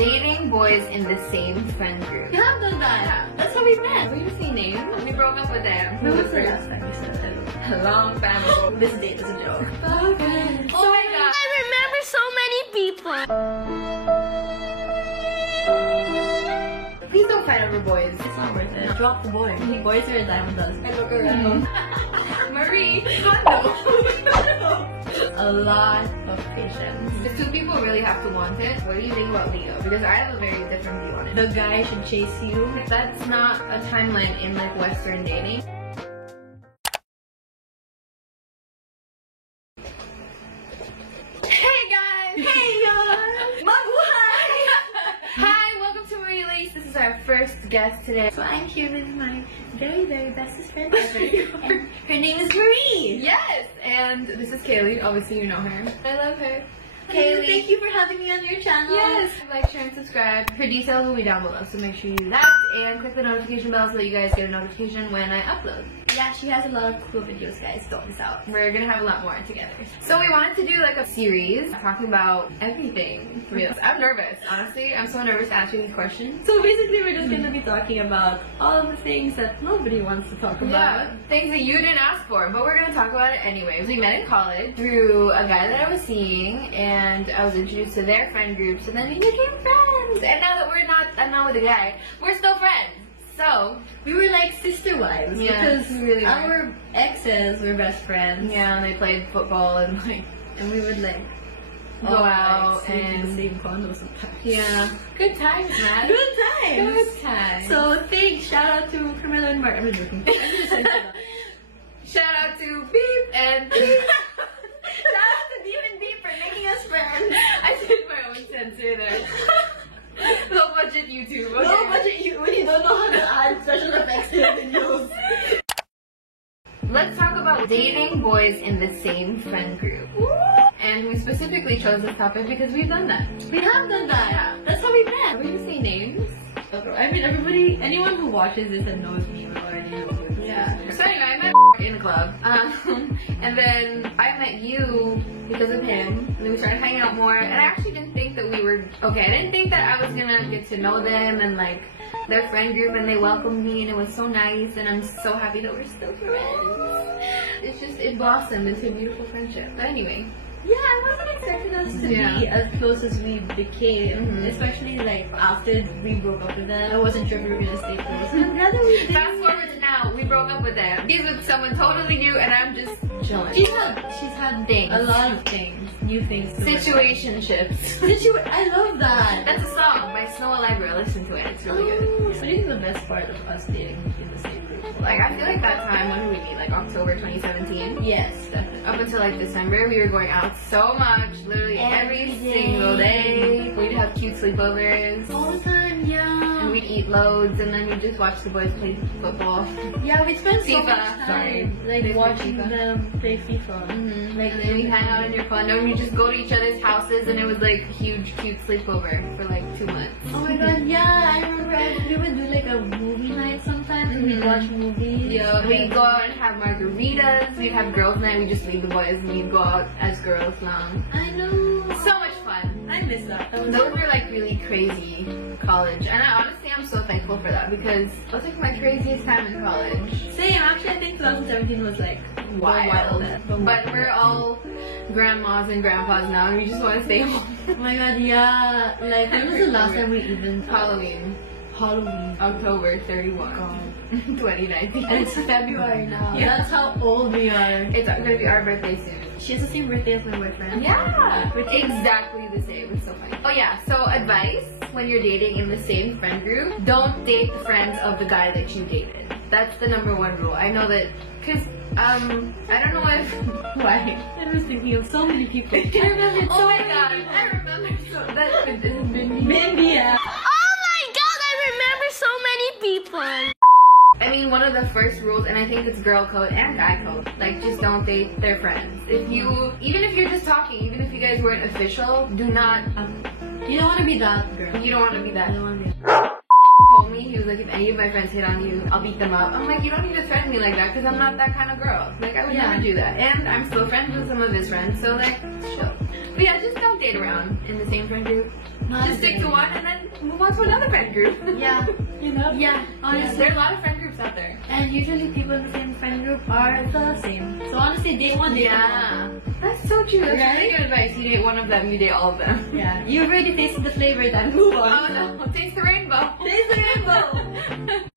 Dating boys in the same friend group. We have done that. Yeah. That's how we met. We just say names. We broke up with them. When was the last time we said hello? A long time ago. This date is a joke. Okay. Oh my god. I remember so many people. Please don't fight over boys. It's not worth it. Drop the boy. Boys are a diamond dust. I look around. Marie, Kondo. A lot of patience. The two people really have to want it. What do you think about Leo? Because I have a very different view on it. The guy should chase you. That's not a timeline in like Western dating. Hey guys! Hey guys! Mabuhay! Hi, welcome to Marie Lace. This is our first guest today. So I'm here with my very, very bestest friend ever. And her name is Marie! Yes! And this is Kaylee. Obviously you know her. I love her. Kaylee, thank you for having me on your channel. Yes! Like, share, and subscribe. Her details will be down below, so make sure you do that. And click the notification bell so that you guys get a notification when I upload. Yeah, she has a lot of cool videos, guys. Don't miss out. We're gonna have a lot more together. So we wanted to do like a series talking about everything. Yes, I'm nervous, honestly. I'm so nervous to answer these questions. So basically, we're just gonna be talking about all of the things that nobody wants to talk about. Yeah, things that you didn't ask for, but we're gonna talk about it anyways. We met in college through a guy that I was seeing, and I was introduced to their friend groups, and then we became friends. And now that I'm not with the guy, we're still friends. So we were like sister wives, yeah, because we really our exes were best friends. Yeah, and they played football and we would like go out sleep in the and same condo sometimes. yeah, good times, man. Good times. Good times. So thanks, shout out to Carmela and Mark. I'm just joking. Shout out to Beep and Beep. Shout out to Beep and Beep for making us friends. I did my own censor there. Low budget YouTube. Okay. No budget when you don't know how to add special effects to your videos. Let's talk about dating boys in the same friend group. And we specifically chose this topic because we've done that. We have done that. Yeah. That's how we met. We just say names. I mean, anyone who watches this and knows me will already know who it is. Yeah. So anyway, I met in the club. And then I met you because of him. And then we started hanging out more. And I actually didn't think that we were okay. I didn't think that I was gonna get to know them and like their friend group, and they welcomed me and it was so nice, and I'm so happy that we're still friends. It blossomed into a beautiful friendship. But anyway. Yeah, I wasn't expecting us to be as close as we became, especially like after we broke up with them. I wasn't sure if we were gonna stay close. I'm glad that we did. Fast forward to now, we broke up with them. He's with someone totally new, and I'm just chilling. She's had things. A lot of things, new things. Situationships. I love that. That's a song by Snow Allegra. Listen to it. It's really good. What do you think the best part of us dating in the same group? Like, I feel like that time, when did we meet? Like October 2017? Yes, definitely. Up until like December, we were going out so much. Literally every single day. We'd have cute sleepovers. All the time, yeah. And we'd eat loads, and then we'd just watch the boys play football. Yeah, we'd spend so FIFA, much time sorry. like watching FIFA. them play FIFA. Like, and then we'd hang out in your condo, and we'd just go to each other's houses, and it was like a huge, cute sleepover for like 2 months. Oh my god, yeah, I remember we would do like a movie night sometimes, and we'd watch movies. Yeah, we'd go out and have margaritas, we'd have girls' night, we'd just leave the boys, and we'd go out as girls now. I know. So much fun. I miss that. Those were like really crazy college, and honestly I'm so thankful for that, because it was like my craziest time in college. Same, actually I think 2017 was like Wild. But we're all grandmas and grandpas now, and we just want to stay home. Oh my god, yeah. Like, when was the last time we even... Halloween. October 31. 2019. And it's February now. Yeah. That's how old we are. It's gonna be our birthday soon. She has the same birthday as my boyfriend. Yeah! Exactly the same. It's so funny. Oh yeah, so advice when you're dating in the same friend group, don't date the friends of the guy that you dated. That's the #1 rule. I know that, because, I don't know if, why? I was thinking of so many people. I remember Oh my god, I remember that is Mindy. Mindy, yeah. Oh my god, I remember so many people. I mean, one of the first rules, and I think it's girl code and guy code, like, just don't date their friends. Even if you're just talking, even if you guys weren't official, do not, You don't want to be that girl. you don't want to be that. You don't want to be told me, he was like, if any of my friends hit on you, I'll beat them up. I'm like, you don't need to threaten me like that because I'm not that kind of girl. Like, I would never do that. And I'm still friends with some of his friends, so like, chill. But yeah, just don't date around in the same friend group. Just stick to one and then move on to another friend group. Yeah. You know? Yeah, honestly. There are a lot of friend groups out there. And usually people in the same friend group are the same. So honestly, date one, date one. That's so true. That's Right? really good advice. You date one of them, you date all of them. Yeah. You've already tasted the flavor, then move on. Oh no, taste the rainbow. Taste the rainbow.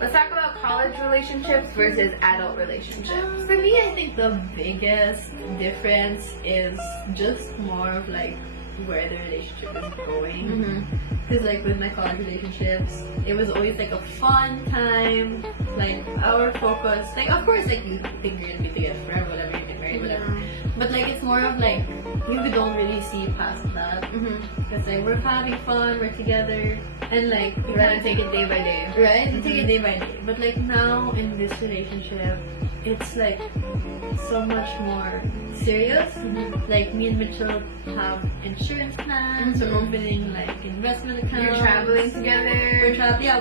Let's talk about college relationships versus adult relationships. For me, I think the biggest difference is just more of like where the relationship is going. Because like with my college relationships, it was always like a fun time. Like our focus, like of course, like you think you're gonna be together forever, whatever, you get married, whatever. But like it's more of like we don't really see past that. Because like we're having fun, we're together, and like You gotta take it day by day. right? You take it day by day. But like now in this relationship, it's like so much more serious. Like me and Mitchell have insurance plans. We're opening like investment accounts. You're traveling together.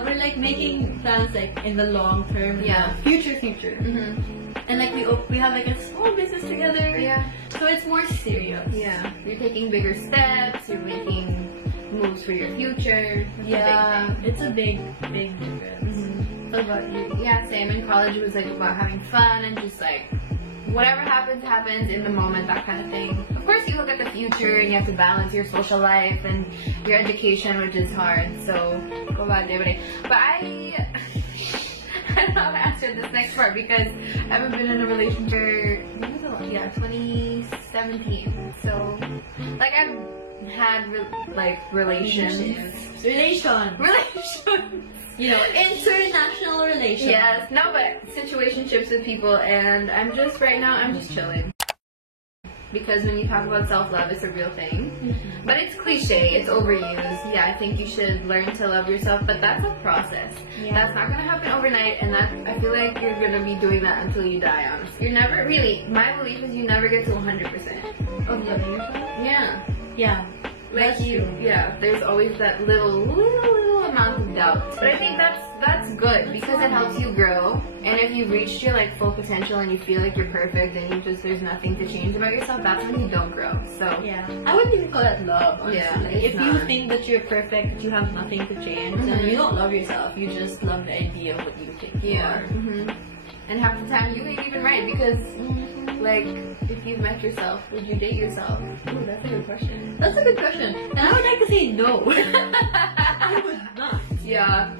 We're like making plans like in the long term. Yeah. Future. And like we have like a small business together. Yeah. So it's more serious. Yeah. You're taking bigger steps. You're making moves for your future. It's a big difference. What about you? Yeah, same. In college, it was like about having fun and just like whatever happens, happens in the moment, that kind of thing. Of course, you look at the future and you have to balance your social life and your education, which is hard. So go about day by day. But I don't know how to answer this next part because I haven't been in a relationship. 2017. So like I've had relations. You know, international relations. Yes, no, but situationships with people, and I'm just chilling. Because when you talk about self-love, it's a real thing. But it's cliche, it's overused. Yeah, I think you should learn to love yourself, but that's a process. That's not gonna happen overnight, and I feel like you're gonna be doing that until you die, honestly. You're never really, my belief is you never get to 100%. Of loving yourself? Yeah. Yeah. Like there's always that little amount of doubt. But I think that's good because it helps you grow. And if you've reached your like full potential and you feel like you're perfect and there's nothing to change about yourself, that's when you don't grow. So yeah, I wouldn't even call that love. Honestly. Yeah, like, if you think that you're perfect, that you have nothing to change, then you don't love yourself. You just love the idea of what you think you are. And half the time you ain't even right because like if you've met yourself, would you date yourself? Ooh, that's a good question. That's a good question. And I would like to say no. I would not. Yeah.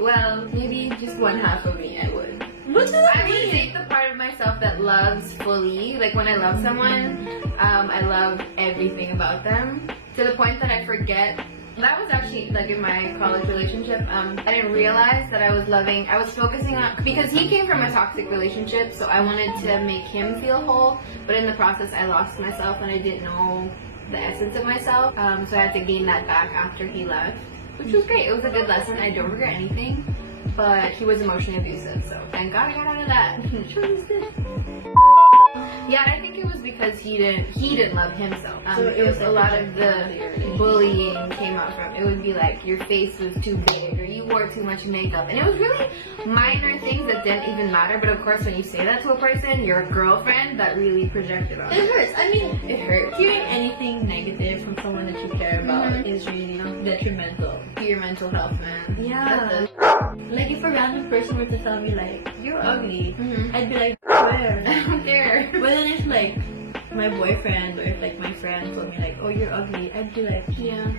Well, maybe just one half of me I would. What does that I would date the part of myself that loves fully. Like when I love someone, I love everything about them to the point that I forget. That was actually like in my college relationship. I didn't realize that I was focusing on, because he came from a toxic relationship, so I wanted to make him feel whole, but in the process I lost myself and I didn't know the essence of myself. So I had to gain that back after he left, which was great. It was a good lesson. I don't regret anything, but he was emotionally abusive, so thank God I got out of that. Yeah, I think it was because he didn't love himself. So it was a lot of the bullying came out from. It would be like your face was too big or you wore too much makeup, and it was really minor things that didn't even matter. But of course, when you say that to a person, your girlfriend, that really projected on. It hurts. I mean, it hurts. Hearing anything negative from someone that you care about is really detrimental to your mental health, man. Yeah. Like if a random person were to tell me like you're ugly, I'd be like, where? I don't care. But then if like my boyfriend or if like my friend told me like, oh, you're ugly, I'd be like, yeah.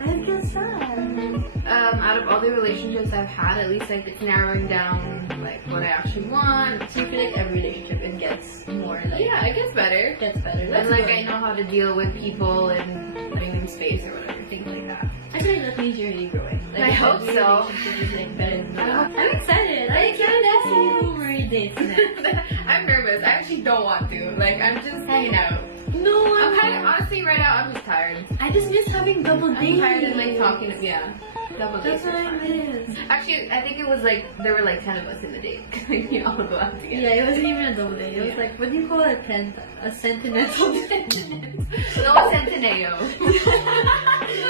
I'd get sad. Out of all the relationships I've had, at least like it's narrowing down like what I actually want. So you feel like every relationship it gets more like it gets better. That's and like I know how to deal with people and letting them space or whatever, things like that. I feel like that means you're really growing. Like, I hope so. Relationship is like better than that. I'm excited. I can't ask you where you date next. I'm nervous. I actually don't want to. Like I'm just hanging out. No, I'm kind of honestly right now. I'm just tired. I just miss having double dates. I'm tired of like talking. Double dates. That's what I miss. Actually, I think it was like there were like 10 of us in the date. We all go out together. Yeah, it wasn't even a double date. It was like, what do you call it? A sentimental date. No centennial.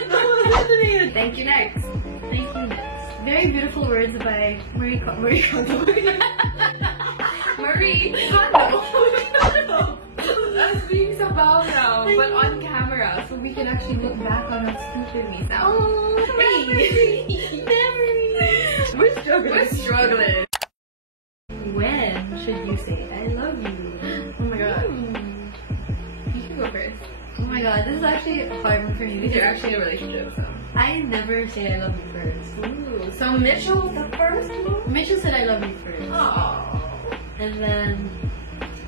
No centennial. Thank you. Next. Thank you. very beautiful words by Marie Kondo. Marie Kondo. I was being so bad now, but on camera, so we can actually look back on how stupid we sound. Oh, memories. We're struggling. We're struggling. When should you say I love you? Oh my god. You can go first. Oh my god, this is actually a hard one for me You're because actually in a relationship, so. I never say I love you first. Ooh, so Mitchell was the first one? Mitchell said I love you first. Oh. And then,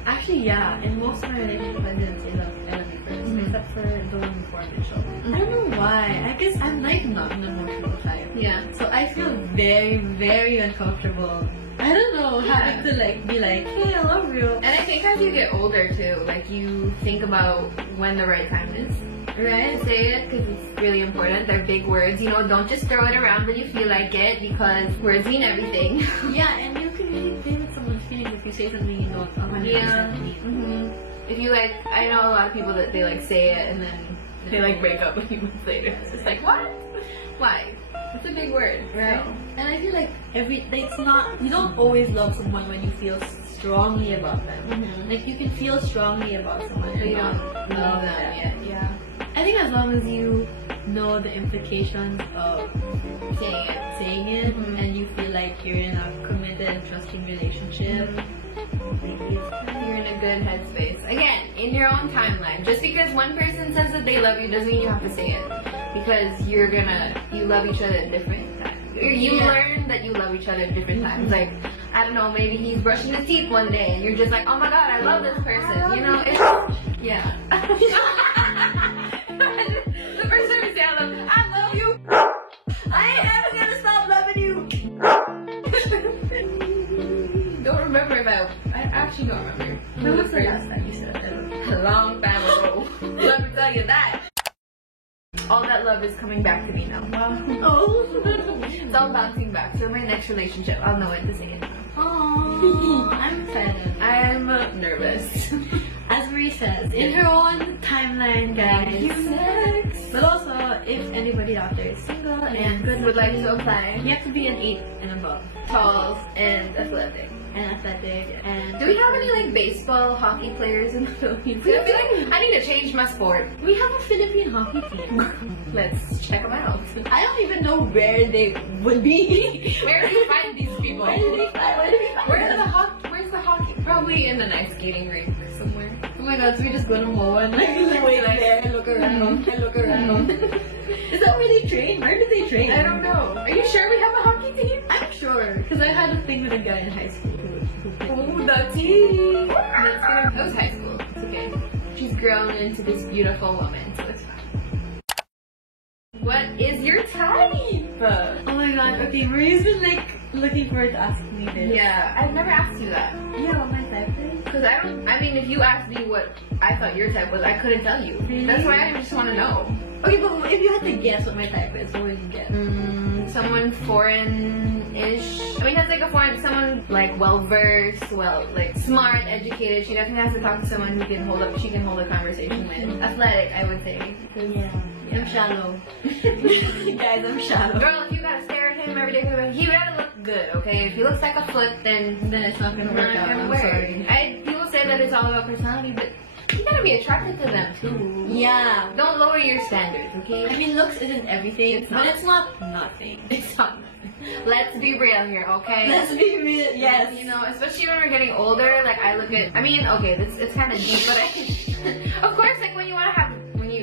actually, yeah, in most of my relationships, I didn't say I love you first, except for the one before Mitchell. I don't know why. I guess I'm like not an emotional type. Yeah. So I feel very, very uncomfortable. I don't know, having to like be like, hey, I love you. And I think as you get older too, like you think about when the right time is. Right? Say it because it's really important. They're big words. You know, don't just throw it around when you feel like it because words mean everything. Yeah, and you can really play with someone's feelings if you say something you don't 100% mean. If you like, I know a lot of people that they like say it and then they like break up a few months later. It's just like, what? Why? It's a big word, right? So, and I feel like it's not, you don't always love someone when you feel strongly about them. Like you can feel strongly about someone But you and don't not love them yet. Yeah. I think as long as you know the implications of saying it, and you feel like you're in a committed, trusting relationship, maybe You're in a good headspace. Again, in your own timeline. Just because one person says that they love you doesn't mean you have to say it. Because you love each other at different times. You learn that you love each other at different times. Like, I don't know, maybe he's brushing his teeth one day and you're just like, oh my god, I love this person. You know, it's, yeah. The first time you say I love you. I ain't ever gonna stop loving you. Don't remember if I actually don't remember. When was the last time you said that? A long time ago. Let me tell you that. All that love is coming back to me now. Wow. Oh. It's all bouncing back. So my next relationship, I'll know when to say it. Oh, I'm excited. I'm nervous. As Marie says, in her own timeline, guys. But also, if anybody out there is single and good would like to apply, you have to be an 8 and above. tall and athletic. And Do we have any like baseball, hockey players in the Philippines? I feel like I need to change my sport. We have a Philippine hockey team. Let's check them out. I don't even know where they would be. Where do you find these people? Where do we find Where's the hockey? Probably in the nice skating rink somewhere. Oh my god, so we just go to MOA and wait there and look around and look around. Is that where they train? Where do they train? I don't know. Are you sure we have a hockey team? I'm sure, because I had a thing with a guy in high school who played. Oh, the team! That was high school. It's okay. She's grown into this beautiful woman, so it's fine. What is your type? Oh my god, okay, Marie's been like looking forward to asking me this. Yeah, I've never asked you that. Yeah, what my type is? Because I mean, if you asked me what I thought your type was, I couldn't tell you. Really? That's why I just want to know. Okay, but if you had to guess what my type is, what would you guess? Someone foreign-ish. I mean, that's like someone like well-versed, like smart, educated. She definitely has to talk to someone who can she can hold a conversation with. Athletic, I would say. Yeah. I'm shallow. Guys, I'm shallow. Girl, if you gotta stare at him every day, he gotta look good, okay? If he looks like a foot, then it's not gonna work out. I'm sorry. People say that it's all about personality, but you gotta be attracted to them too. Yeah. Don't lower your standards, okay? I mean, looks isn't everything, but it's not nothing. It's not nothing. Let's be real here, okay? Let's be real. Yes. You know, especially when we're getting older, like I look at. I mean, okay, it's kind of deep, but of course, like when you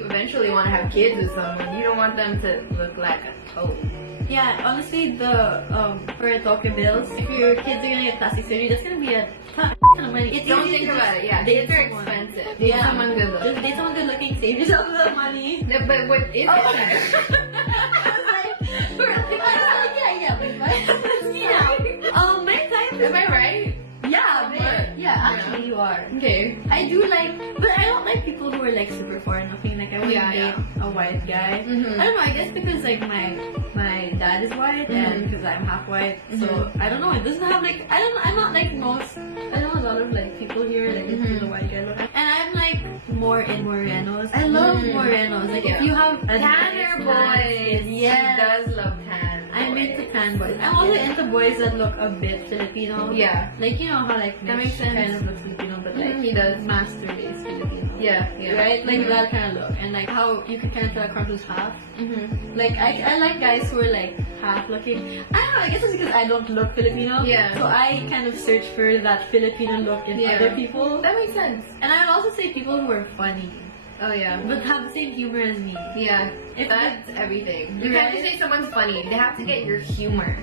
eventually want to have kids with someone, you don't want them to look like a toad. Yeah, honestly, for token bills, if your kids are gonna get plastic surgery, that's gonna be a ton of money. Don't think about it. Yeah, kids are expensive. Date someone good looking. Just date someone good looking. Save yourself a little money. No, but what is it? My type. Am I right? Actually you are. Okay. I do like, but I don't like people who are like super foreign looking. Like I wouldn't date a white guy. I don't know. I guess because like my dad is white and because I'm half white, so I don't know. It doesn't have like I'm not like most. I know a lot of like people here like the white guy look, and I'm like more in morenos. I love morenos. Like if you have a tanner boys, yes, she does love tan. I'm into tan fan boys. I'm also into boys that look a bit Filipino. Yeah. Like, you know how like That Mitch makes sense. kind of looks Filipino, but like He does. master-based Filipino. Yeah. Right? Like that kind of look. And like how you can kind of tell a cartoon's half. Mm-hmm. Like I like guys who are like half looking. I don't know, I guess it's because I don't look Filipino. Yeah. So I kind of search for that Filipino look in Yeah. other people. That makes sense. And I would also say people who are funny. Oh yeah. But have the same humor as me. Yeah. If That's everything. You Right? can't just say someone's funny. They have to get your humor.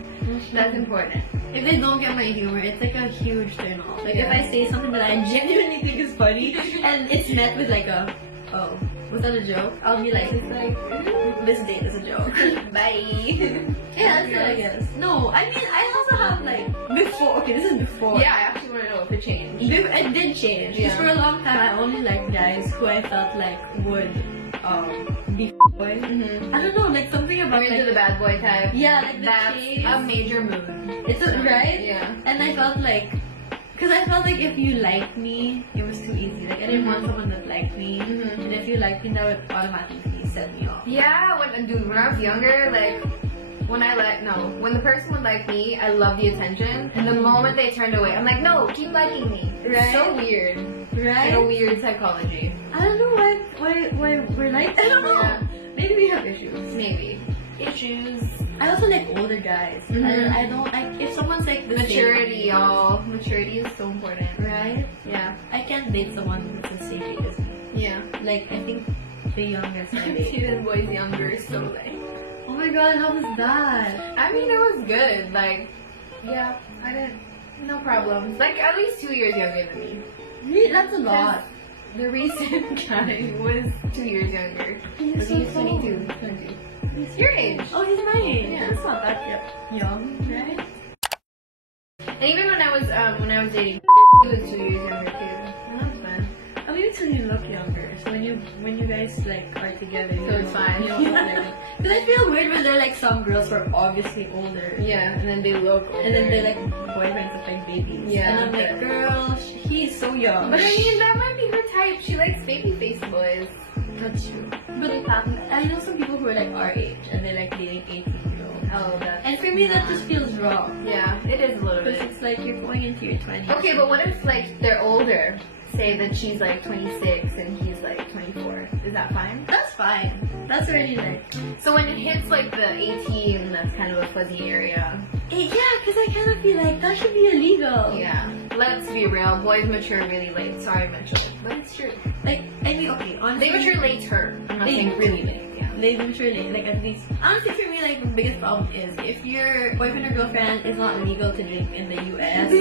That's important. If they don't get my humor, it's like a huge turn off. Like Yeah. if I say something that I genuinely think is funny and it's met with like a, oh, was that a joke? I'll be like, this date is a joke. Bye. Yeah, that's it, I guess. No, I mean, I also have like, before, okay, this is before. Yeah, I actually want to know if it changed. It did change. Yeah. Because for a long time, I only liked guys who I felt like would be boy. Mm-hmm. I don't know, like something about Into the like, bad boy type. yeah, like the That's chase. a major mood. It's a, right? Yeah. And I felt like, because I felt like if you liked me, it was too easy. Like I didn't want someone that liked me, Mhm. and if you liked me, that would automatically set me off. Yeah, when I was younger, like when the person would like me, I loved the attention. And the moment they turned away, I'm like, no, keep liking me. Right? So weird. Right? Like a weird psychology. I don't know why we're like, I don't know. Yeah. Maybe we have issues. Maybe. Issues. I also like older guys. Mhm. I don't like if someone's like the Maturity, y'all. Maturity is so important. same, right? Yeah. I can't date someone that's the same age as me. Yeah. Like I think the youngest I date. See this boy's younger, so like. Oh my god, how was that? I mean, it was good. Like, yeah, I didn't. No problems. Like, at least 2 years younger than me. Really, that's a lot. The recent guy was 2 years younger. He's so He's 22. tall. 22. He's your age. Oh, he's my age. Yeah. That's not that young, right? And even when I was dating, he was 2 years younger too. And that's fun. I mean, it's when you look younger. So when you guys like are together, you So it's fine. You don't look like. Because I feel weird when they're like some girls who are obviously older. Yeah, and then they look older. And then they're like boyfriends of like babies. Yeah. And I'm like, girl, he's so young. But I mean, that might be her type. She likes baby face boys. That's true. But I know some people who are like our age and they're like dating 18-year-olds. Oh, that's. And for me, that just feels wrong. Yeah, it is a little Because bit. it's like you're going into your 20s. Okay, but what if like they're older? Say that she's like 26 and he's like 24. Is that fine? That's fine. That's already like. So when it hits like the 18, that's kind of a fuzzy area. Yeah, because I kind of feel like that should be illegal. Yeah. Let's be real. Boys mature really late. Sorry, Mitchell. But it's true. Like, I mean, okay, honestly. They mature later. I'm not They saying really late. Yeah. They mature late, like at least. Honestly, for me, like the biggest problem is if your boyfriend or girlfriend is not legal to drink in the US,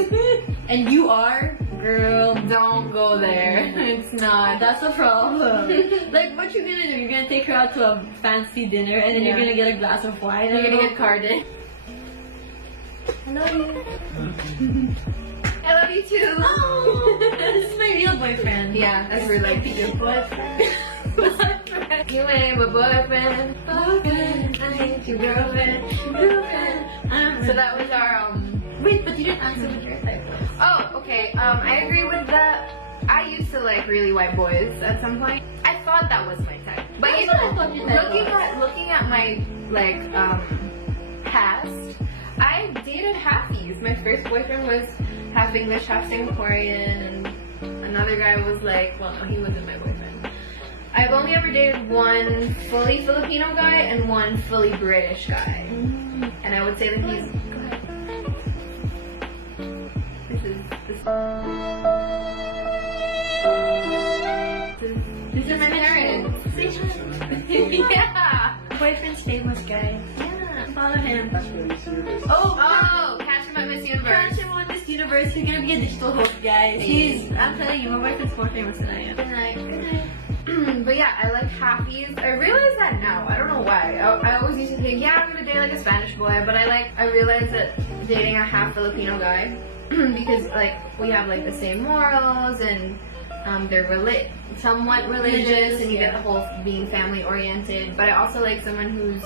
and you are, girl, Don't go there. It's not. that's a problem. Like, what you're gonna do? You're gonna take her out to a fancy dinner, and then you're Yeah. gonna get a glass of wine. You're and gonna go, get carded. I love you. I love you too. This is my real boyfriend. Yeah, as we're like your boyfriend. Boyfriend. you ain't my boyfriend. Boyfriend. I ain't your girlfriend. Girlfriend. So that was our Wait, but you didn't answer what your type was. Oh, okay. I agree with that. I used to like really white boys at some point. I thought that was my type. But That's you what know, I thought your type was. looking at my like past, I dated halfies. My first boyfriend was half English, half Singaporean, and another guy was like, well, no, he wasn't my boyfriend. I've only ever dated one fully Filipino guy and one fully British guy. And I would say that he's. Go ahead. These are my parents. Yeah. Boyfriend's famous guy. Yeah. Follow him. Oh, catch him at Miss Universe. Catch him on this universe. He's gonna be a digital host, guys. I'm telling you, my boyfriend's more famous than I am. Good night. Good night. But yeah, I like halfies. I realize that now. I don't know why. I always used to think, yeah, I'm gonna date like a Spanish boy, but I realized that dating a half Filipino guy because like we have like the same morals and they're somewhat religious, and you get the whole being family oriented. But I also like someone who's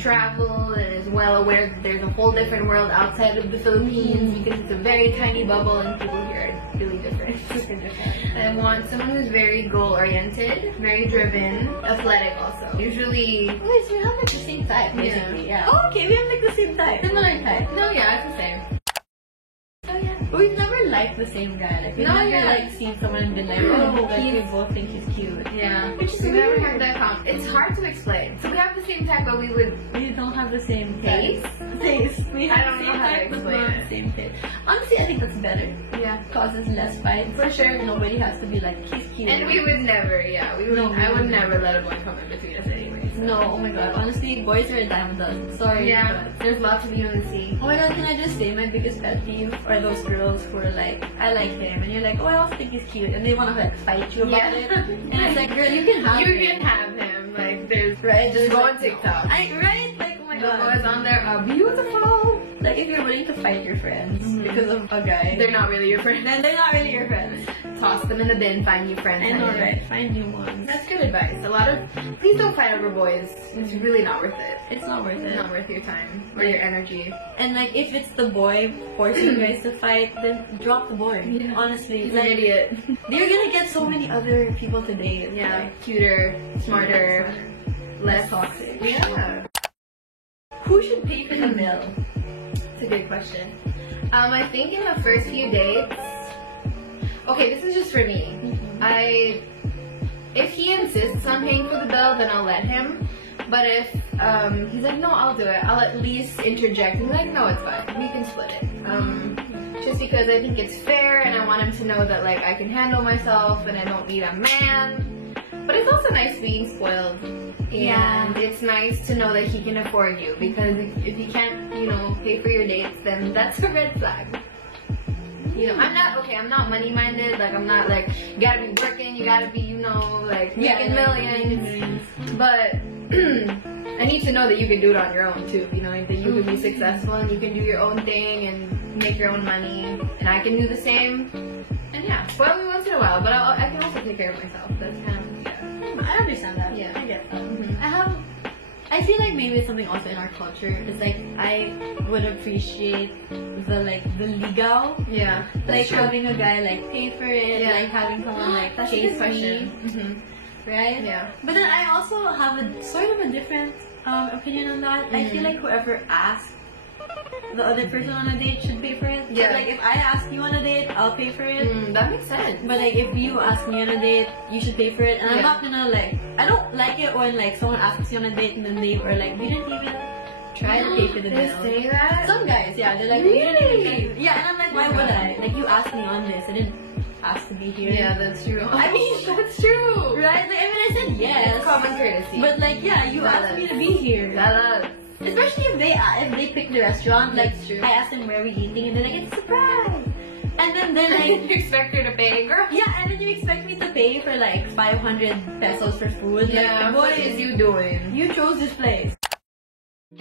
traveled and is well aware that there's a whole different world outside of the Philippines, because it's a very tiny bubble and people here are really different. Super different. I want someone who's very goal oriented, very driven, athletic also. Usually. Wait, so we have like the same type, basically. Yeah. Oh, okay, we have like the same type. Similar type. No, yeah, it's the same. Oh yeah. But we've never liked the same guy. Like we've never like seen someone and been like, oh, like we both think he's cute. Yeah. Which is we weird. never had that It's hard to explain. So we have the same type, but we don't have the same taste. We I have don't the know same how to type, but explain not it. the same taste. Honestly, I think that's better. Yeah. Causes less fights. For sure. Nobody has to be like, he's cute. And we would never, I would never let a boy come in between us anyways. No, oh my god. Honestly, boys are a dime a dozen. Sorry. Yeah. But There's lots of you in the sea. oh my god, can I just say my biggest pet peeve are those girls who are like, I like him, and you're like, oh, I also think he's cute, and they want to like fight you about it. And it's like, girl, you can have him. You can have him. Like, there's Right? just go on like, TikTok. Right? Like, oh my The god. boys on there are beautiful. Like, if you're willing to fight your friends because of a guy, They're not really your friend. then they're not really your friends. Toss them in the bin, find new friends. I know, right? Find new ones. That's good advice. Please don't fight over boys. It's really not worth it. It's not worth It's it. not worth your time or your energy. And like, if it's the boy forcing you guys to fight, then drop the boy. Yeah. Honestly, He's an like, idiot. you're gonna get so many other people to date. Yeah, cuter, smarter, less toxic. Yeah. Who should pay for the bill? It's a good question. I think in the first few dates. Okay, this is just for me. If he insists on paying for the bill, then I'll let him. But if he's like, no, I'll do it, I'll at least interject and be like, no, it's fine, we can split it. Just because I think it's fair, and I want him to know that like I can handle myself and I don't need a man. But it's also nice being spoiled, and it's nice to know that he can afford you, because if he can't, pay for your dates, then that's a red flag. I'm not money minded, like I'm not like, you gotta be working, you gotta be, like making millions. But I need to know that you can do it on your own too, that you can be successful and you can do your own thing and make your own money, and I can do the same. And yeah, spoil me once in a while, but I can also take care of myself. That's kind of, I understand that. Yeah. I get that. Mhm. I feel like maybe it's something also in our culture. It's like, I would appreciate the legal. Yeah. Like having a guy like pay for it, Yeah. like having someone like That's a chase good question. me, Mm-hmm. right? Yeah. But then I also have a sort of a different opinion on that. I feel like whoever asks the other person on a date should pay for it. Yeah. Like if I ask you on a date, I'll pay for it. That makes sense. But like if you ask me on a date, you should pay for it. And I'm Yeah. not gonna like, I don't like it when like someone asks you on a date and then they are like, we didn't even try to pay for the They bill. say that? Some guys, yeah, they're like, Really? we didn't even pay. Yeah, and I'm like, why would I? Like you asked me on this, I didn't ask to be here. Yeah, that's true. I mean, that's true. right? Like I mean, I said yes. It's common courtesy. But like, yeah, you That asked me is. to be here. That is. Especially if they pick the restaurant, like That's true. I asked them where we eating, and they're like, it's a surprise. And then they're like, You expect her to pay, girl? yeah, and then you expect me to pay for like 500 pesos for food. Yeah, Like, what is you doing? You chose this place.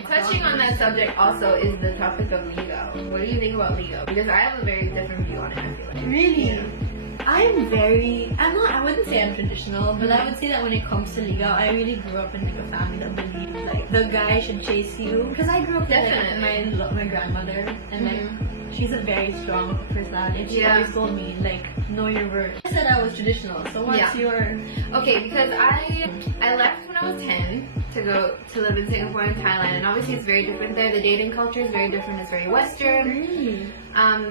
Touching on that subject also is the topic of Ligo. What do you think about Ligo? Because I have a very different view on it, I feel like. Really? I wouldn't say I'm traditional, but I would say that when it comes to Ligaw, I really grew up in like a family that believed like the guy should chase you. Because I grew up with my grandmother, and like she's a very strong personality, and she always told me like, know your worth. I said I was traditional, so what's your... Okay, because I left when I was 10 to go to live in Singapore and Thailand, and obviously it's very different there. The dating culture is very different. It's very Western. Really?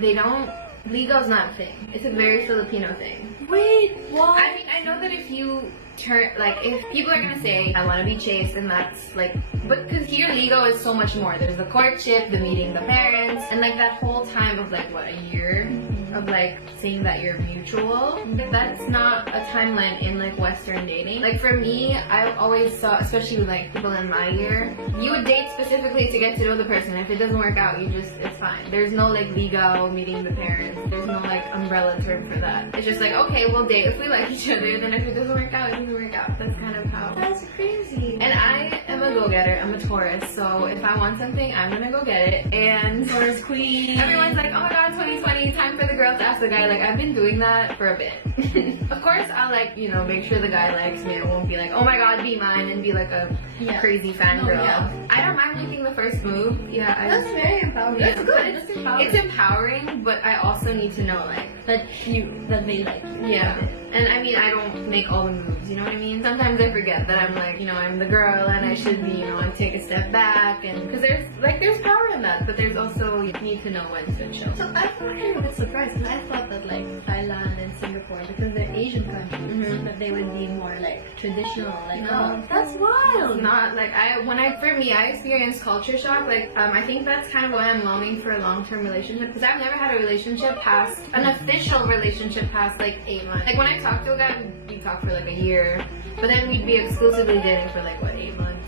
They don't. Ligo's not a thing. It's a very Filipino thing. Wait, what? I mean, I know that if you if people are gonna say, I want to be chased, and that's like, but because here Ligo is so much more. There's the courtship, the meeting the parents, and like that whole time of like, what, a year of like saying that you're mutual. That's not a timeline in like Western dating. Like for me, I always saw, especially with like people in my year, you would date specifically to get to know the person. If it doesn't work out, it's fine. There's no like Ligo, meeting the parents. There's no like umbrella term for that. It's just like, okay, we'll date if we like each other, then if it doesn't work out, it doesn't work out. That's kind of how. That's crazy. And I am I'm a go-getter. I'm a Taurus. So if I want something, I'm gonna go get it. And Taurus queen. everyone's like, oh my god, 2020, time for the girl to ask the guy. Like, I've been doing that for a bit. Of course, I'll like, you know, make sure the guy likes me. I won't be like, oh my god, be mine, and be like a crazy fangirl. No, yeah. I don't mind making the first move. Yeah, That's very empowering. Yeah, That's good. That's empowering. it's empowering, but I also need to know like, that they like you. yeah. And I mean, I don't make all the moves, you know what I mean? Sometimes I forget that I'm like, you know, I'm the girl and I should be, you know, like take a step back. And because there's power in that, but there's also, you need to know when to chill. So I thought I was a bit surprised because I thought that like Thailand and Singapore, because they're Asian countries, that they would be more like traditional. Like, No. that's wild. It's not like for me, I experienced culture shock. Like, I think that's kind of why I'm longing for a long-term relationship, because I've never had a relationship past, an official relationship past like 8 months. Like when I talk to a guy, we talk for like a year, but then we'd be exclusively dating for like what, 8 months.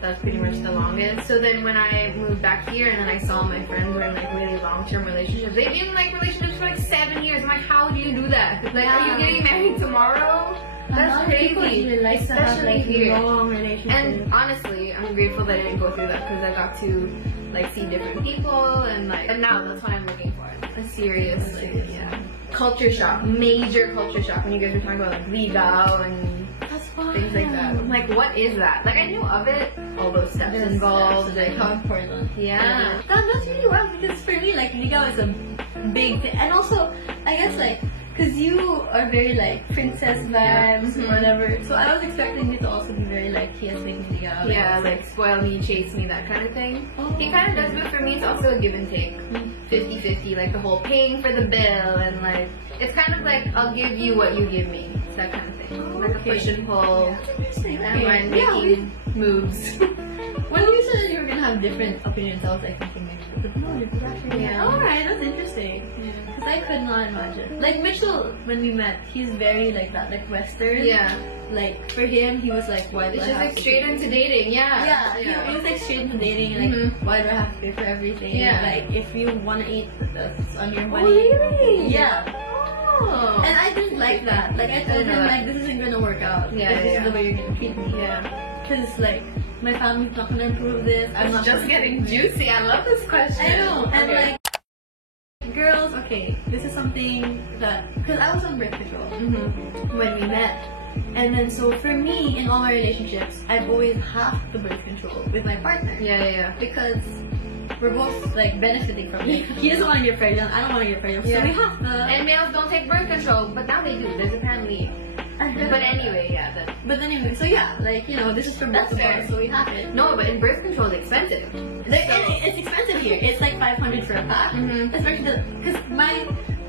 That's pretty much the longest. So then when I moved back here and then I saw my friends were in like really long-term relationships, they've been in like relationships for like 7 years. I'm like, how do you do that? Like, are you getting married tomorrow? That's People crazy. really like to have Especially like here. long relationships. And honestly, I'm grateful that I didn't go through that, because I got to like see different people and like, and now that's what I'm looking for. A serious, like, yeah. Culture shock, major culture shock when you guys were talking about like legal and that's fine. things like that. I'm like, what is that? Like, I knew of it, all those steps involved. like how important. Yeah. That's really wild because for me, like legal is a big thing, and also I guess like because you are very like princess vibes or whatever, so I was expecting you to also be very like yes, make me legal. Yeah, like spoil me, chase me, that kind of thing. Oh. He kind of does, but for me it's also a give and take. 50-50, like the whole paying for the bill and like, it's kind of like, I'll give you what you give me. It's that kind of thing. Like a push and pull. Interesting. And when making moves. When you said that you were gonna have different opinions, I was like thinking maybe, but no, this is actually Yeah. alright, that's interesting. Because I could not imagine. Like Mitchell, when we met, he's very like that, like Western. Yeah. Like for him, he was like, why do It's I just have like to straight pay? into dating, yeah. Yeah, he was like straight into dating, like why do I have to pay for everything? Yeah. Like if you want to eat, that's on your money. Oh, really? Yeah. Oh. And I didn't like that. Like I told know him that. like this isn't gonna work out. Yeah, If this yeah. is the way you're gonna treat me. Yeah. Because like my family's not gonna improve this. I'm It's not just gonna- getting juicy. I love this question. I know, and Okay. like girls, okay, this is something that because I was on birth control when we met, and then so for me in all my relationships, I've always had the birth control with my partner Yeah. because we're both like benefiting from it. He doesn't want to get pregnant, I don't want to get pregnant, Yeah. so we have to. And males don't take birth control, but now they do. There's apparently. But anyway, yeah. But anyway, so yeah, like you know, this is from both That's of fair. us, so we have it. No, but birth control is expensive. It's expensive here. It's like 500 for a pack. Especially because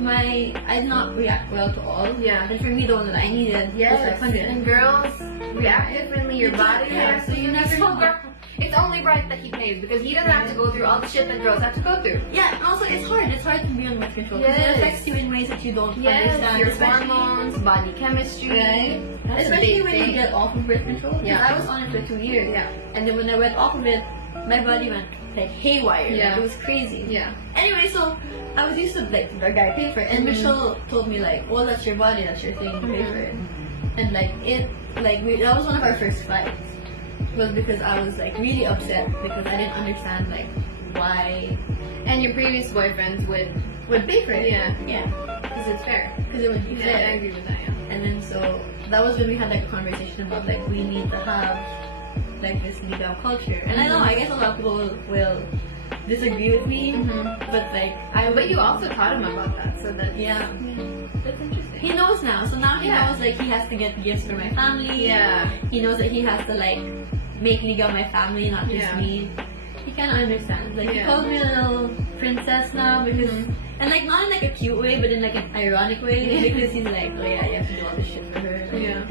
I did not react well to all. Yeah. And for me, the one that I needed was 500. And girls react differently. Your body reacts. so you never know. It's only right that he pays, because he doesn't have to go through all the shit that girls have to go through. Yeah, and also it's hard. It's hard to be on birth control because Yes. it affects you in ways that you don't understand. Your especially- hormones, body chemistry. Right? That's a Especially big when thing. you get off of birth control. Yeah. Yeah. I was on it for 2 years. Yeah. And then when I went off of it, my body went like haywire. Like, Yeah. it was crazy. Yeah. Anyway, so I was used to like the guy paid for it, and Michelle told me like, well, that's your body, that's your thing, you pay for it. And like that was one of our first fights. Was because I was like really upset because I didn't understand like why And your previous boyfriends would pay for it. Yeah. Yeah. because it's fair. Because it would be Yeah, fair. I agree with that. Yeah. And then so that was when we had like a conversation about like we need to have like this legal culture. And I know I guess a lot of people will disagree with me, but like But you also taught him about that, so that yeah. that's interesting. He knows now, so now he Yeah. knows like he has to get gifts for my family. Yeah. He knows that he has to like make legal my family, not just Yeah. me. He kind of understands. Like he Yeah. calls me a little princess now because, and like not in like a cute way, but in like an ironic way because he's like, oh yeah, you have to do all this shit for her. Like, Yeah.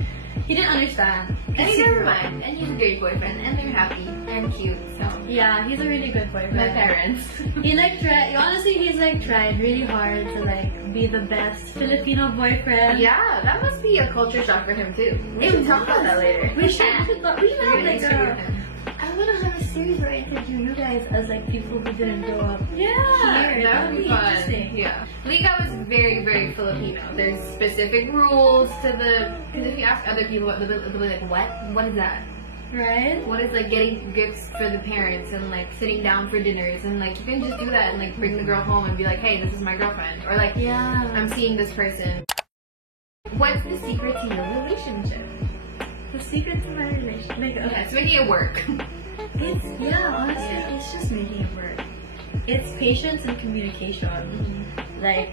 He didn't understand. And he doesn't mind, and he's a great boyfriend, and they're happy and cute. So Yeah, he's a really good boyfriend. my parents. He like tried. Honestly, he's like tried really hard to like be the best Filipino boyfriend. Yeah, that must be a culture shock for him too. We It should talk about that later. We should have Really like interview him. I want to have a series where I interview you guys as like people who didn't grow up. Yeah, Here, that would be fun. interesting. Yeah, Liga is very, very Filipino. There's specific rules to the. Because if you ask other people, they'll be like, "What? What is that?" Right? What is like getting gifts for the parents and like sitting down for dinners and like you can just do that and like bring the girl home and be like, hey, this is my girlfriend, or like, Yeah. I'm seeing this person. What's the secret to your relationship? The secret to my relationship. Like, okay. It's making it work. It's, yeah, honestly, it's just making it work. It's patience and communication. Like,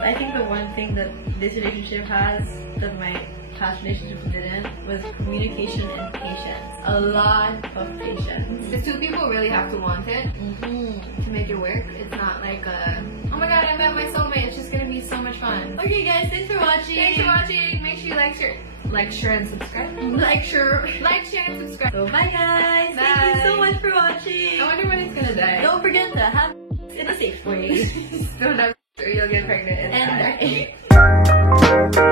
I think the one thing that this relationship has that my past relationships didn't was communication and patience. A lot of patience. The two people really have to want it to make it work. It's not like oh my god, I met my soulmate. It's just gonna be so much fun. Okay, guys, thanks for watching. Thanks for watching. Make sure you like, share, and subscribe. Like, share, and subscribe. So bye, guys. Bye. Thank you so much for watching. I wonder when he's gonna die. Don't forget to have in a safe way. Don't have, or you'll get pregnant and And die.